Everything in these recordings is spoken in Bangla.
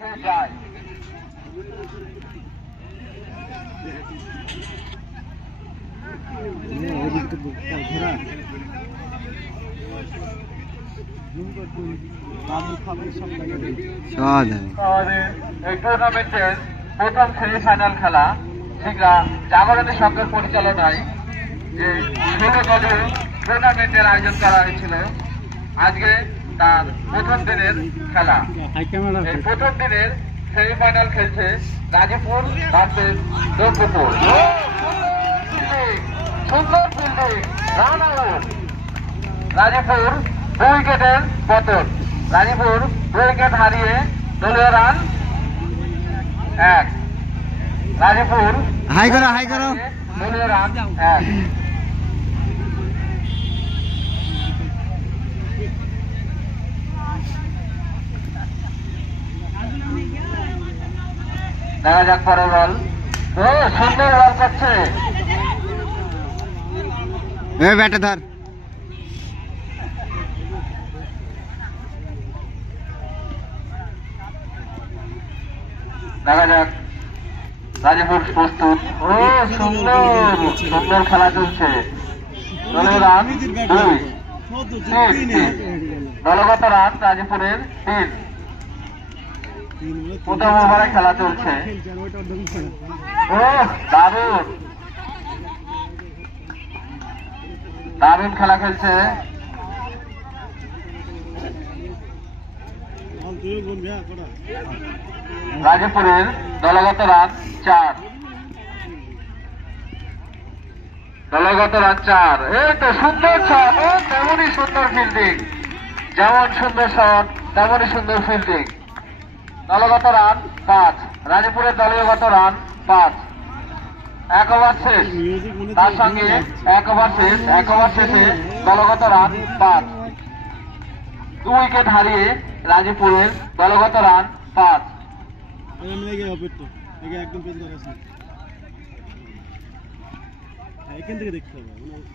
সে যায়। আমাদের এই টুর্নামেন্টের প্রথম সেমিফাইনাল খেলা শিখরা জাগরণী সংঘের পরিচালনায় যে 16 দলের টুর্নামেন্টের আয়োজন করা হয়েছিল। আজকে তার প্রথম দিনের খেলা। এই প্রথম দিনের সেমিফাইনাল খেলছে গাজীপুর ভার্সেস দক্ষপুর। সুন্দর ফিল্ডিং, রান আউট। গাজীপুর 2 উইকেটের পতন। গাজীপুর 2 উইকেট হারিয়ে দলীয় রান 1। গাজীপুর হাই করো দলীয় রান 1। দেখা যাক পরের বল। ও সুন্দর বল করছে। ব্যাটে ধর। দেখা যাক গাজীপুর প্রস্তুত। ও সুন্দর খেলা চলছে। দলীয় রান 2। দলগত রান গাজীপুরের 3। প্রথম ওভারে খেলা চলছে। ও দারুণ দারুণ খেলা খেলছে। গাজীপুরের দলগত রান 4। দলগত রান 4। এই তো সুন্দর শট। ও তেমনই সুন্দর ফিল্ডিং। যেমন সুন্দর শট তেমনই সুন্দর ফিল্ডিং। দলগত রান 5। গাজীপুরের দলীয়গত রান 5। 1 ওভার শেষ। তার সঙ্গে 1 ওভার শেষ। 1 ওভার শেষে দলগত রান 5। 2 উইকেট হারিয়ে গাজীপুরের দলগত রান 5।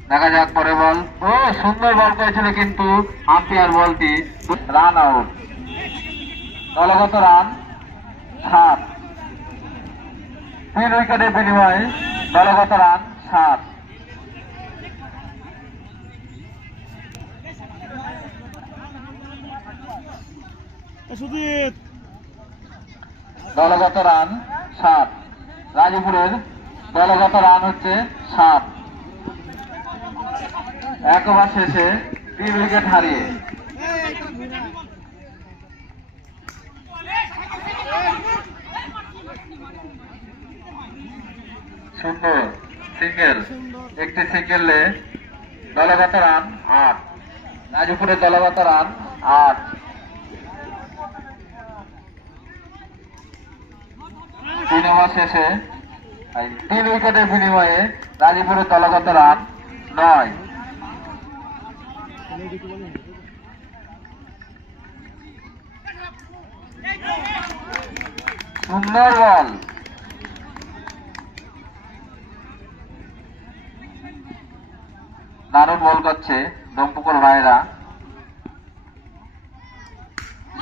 দেখা যাক পরে বল। ও সুন্দর বল করেছিল কিন্তু আম্পায়ার বলটি রান আউট। দলগত রান 7। 3 উইকেটের বিনিময়ে দলগত রান 7। দলগত রান 7। গাজীপুরের দলগত রান হচ্ছে 7। 1 ওভার শেষে 3 উইকেট হারিয়ে। সুন্দর সিঙ্গেল। একটি সিঙ্গেলে দলগত রান 8। গাজীপুরের দলগত রান 8। 3 ওভার শেষে 3 উইকেটের বিনিময়ে গাজীপুরের দলগত রান 9। সুন্দর বল। দারুণ বল করছে দমপুকুর ভাইরা।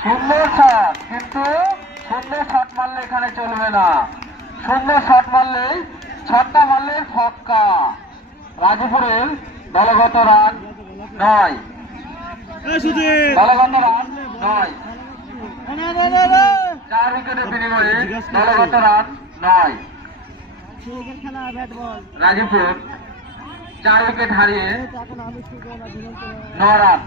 সুন্দর শট, কিন্তু সুন্দর শট মারলে এখানে চলবে না। সুন্দর শট মারলে ছক্কা মারলে ছক্কা। গাজীপুরের দলগত রান 9। দলগত রান 9। 4 উইকেটের বিনিময়ে দলগত রান 9। গাজীপুর 4 উইকেট হারিয়ে 9 রান।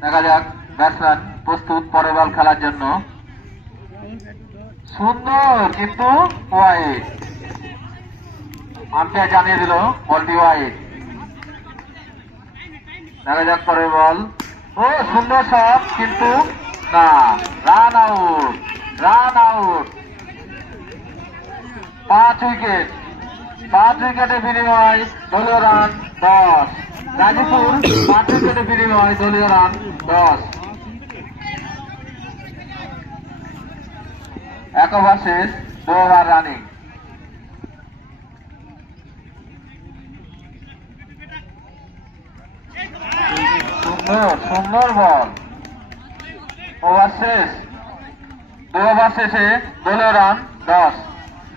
দেখা যাক ব্যাটসম্যান প্রস্তুত পরের বল খেলার জন্য। সুন্দর কিন্তু ওয়াইড। আম্পায়ার জানিয়ে দিল বলটি ওয়াইড। দেখা যাক পরের বল। ও সুন্দর শট কিন্তু না। Run out. Run out. 5 wicket. 5 উইকেটের বিনিময় দলীয় রান 10। গাজীপুর 5 উইকেটের বিনিময় দলীয় রান 10। 1 ওভার শেষ। 2 ওভার রানিং। সুন্দর সুন্দর বল। ওভার শেষ। 2 ওভার শেষে দলীয় রান 10।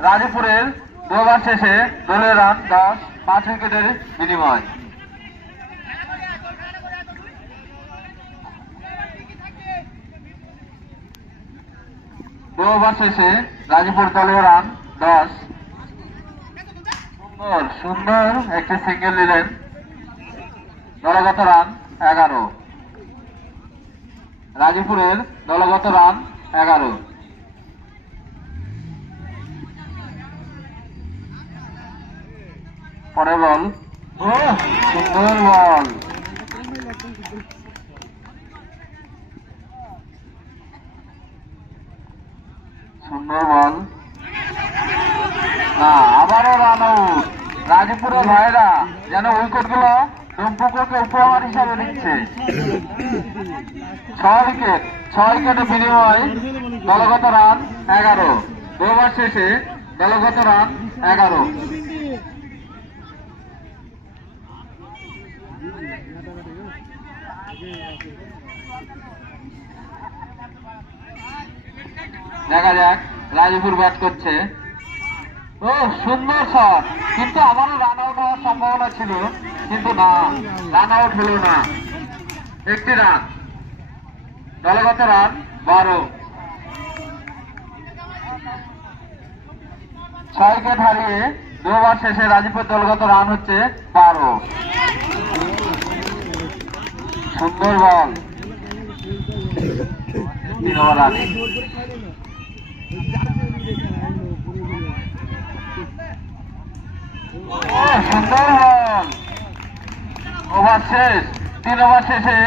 রাজীপুরের 2 ওভার শেষে দলীয় রান 10, 5 উইকেটের বিনিময়। ওভার শেষে রাজীপুর দলীয় রান 10। সুন্দর সুন্দর একটি সিঙ্গেল নিলেন। দলগত রান 11। রাজীপুরের দলগত রান 11। পরের বল। ও সুন্দর বল। সুন্দর বল। না, আবারও রান আউট। রাজীপুরের ভাইরা যেন উইকেট গুলো ডুম্পুকে উপহার হিসাবে দিচ্ছে। 6 উইকেট, 6 উইকেটের বিনিময় দলগত রান 11। 2 ওভার শেষে দলগত রান 11। দেখা যাক রাজীপুর ব্যাট করছে। ও সুন্দর শট, কিন্তু আমারও রান আউট হওয়ার সম্ভাবনা ছিল, কিন্তু না, রান আউট হলো না। একটি রান। দলগত রান 12। 6 উইকেট হারিয়ে 2 ওভার শেষে রাজীপুর দলগত রান হচ্ছে 12। সুন্দর বল। 3 ওভার রানে। সুন্দর বল। ওভার শেষ। 3 ওভার শেষে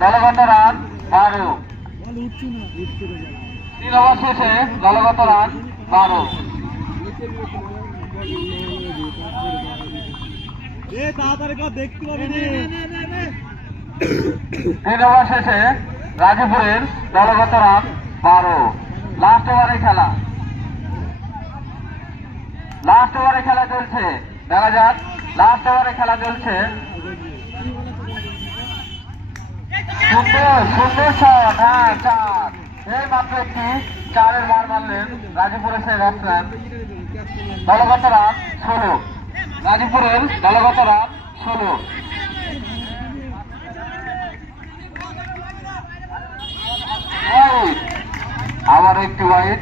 দলগত রান 12। 3 ওভার শেষে দলগত রান 12। 3 ওভার শেষে রাজীপুরের দলগত রান 12। লাস্ট ওভারে খেলা। লাস্ট ওভারে খেলা চলছে। দেখা যাক লাস্ট ওভারে খেলা চলছে। সুন্দর সুন্দর শট। হ্যাঁ, 4। এই মাত্র একটি 4-এর মার মারলেন রাজীপুরের সেই ব্যাটসম্যান। দলগত রান 16। রাজীপুরের দলগত রান 16। আবার একটি ওয়াইড।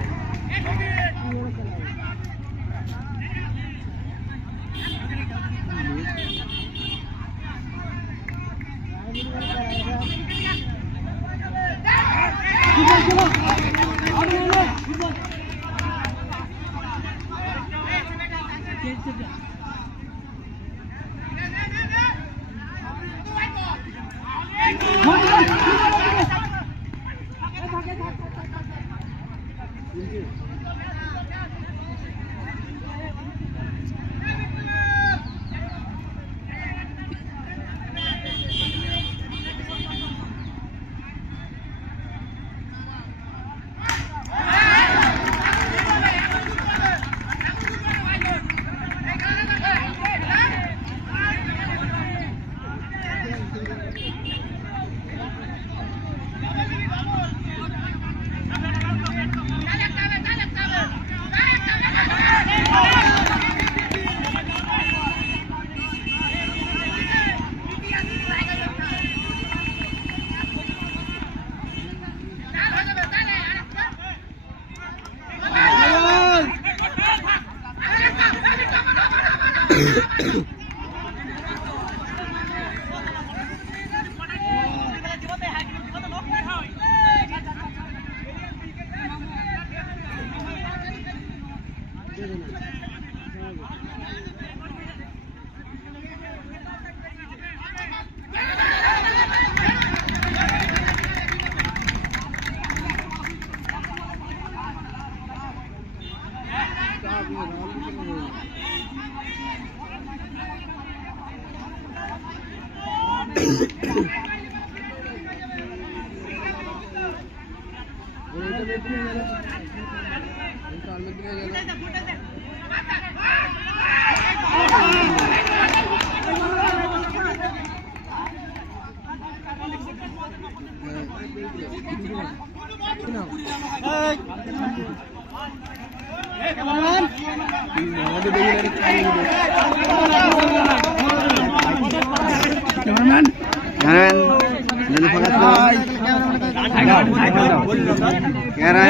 ক্যামেরাম্যান যদি ফোকাস করো ক্যামেরা